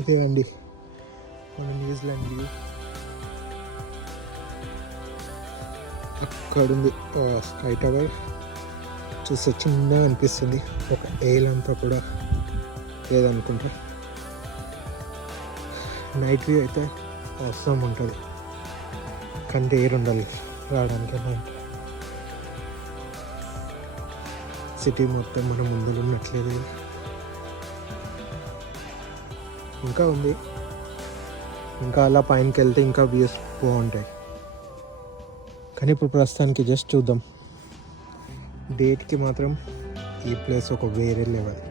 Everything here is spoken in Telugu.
ఇదే అండి మన న్యూజిలాండ్ వ్యూ. అక్కడుంది sky tower. చూస్తే చిన్నగా అనిపిస్తుంది, ఒక ఏలంతా కూడా లేదనుకుంటా. నైట్ వ్యూ అయితే అవసరం ఉంటుంది, కంటే ఎయిర్ ఉండాలి రావడానికి. నైట్ సిటీ మొత్తం మన ముందులో ఉన్నట్లేదు. ఇంకా ఉంది, ఇంకా అలా పైనకి వెళ్తే ఇంకా వ్యూస్ బాగుంటాయి. కానీ ఇప్పుడు ప్రస్తుతానికి జస్ట్ చూద్దాం. డేట్కి మాత్రం ఈ ప్లేస్ ఒక వేరే లెవెల్.